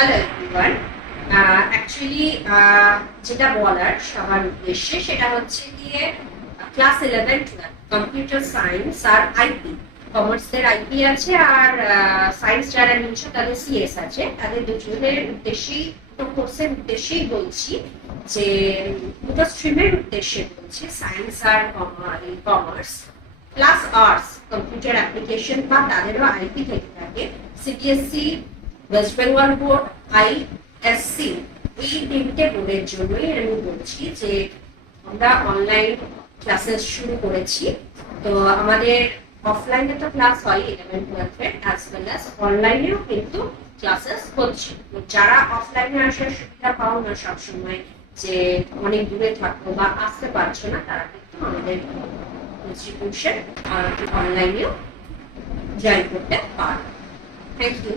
Hello everyone. Actually যেটা বলার সবার উদ্দেশ্যে সেটা হচ্ছে গিয়ে ক্লাস 11-12 কম্পিউটার সায়েন্স আর আইপি, কমার্সের আইপি আছে আর সায়েন্স যারা নিচ্ছে তাদের সিএস আছে, তাদের দুজনের উদ্দেশ্যেই কোর্সের উদ্দেশ্যেই বলছি যে দুটো স্ট্রিমের উদ্দেশ্যে বলছি, সায়েন্স আর commerce plus arts computer application বা তাদেরও আইপি থেকে থাকে। CBSE, West Bengal board, ISC, এই তিনটে বোর্ডের জন্যই আমি বলছি যে আমরা অনলাইন ক্লাসেস শুরু করেছি। তো আমাদের অফলাইনে তো ক্লাস হয় 11-12 অ্যাজ ওয়েল অ্যাজ অনলাইনেও কিন্তু ক্লাসেস হচ্ছে। যারা অফলাইনে আসার সুবিধা পাও না সবসময়, যে অনেক দূরে থাকো বা আসতে পারছো না, তারা কিন্তু আমাদের ইনস্টিটিউশন অনলাইনেও জয়েন করতে পারো। Thank you.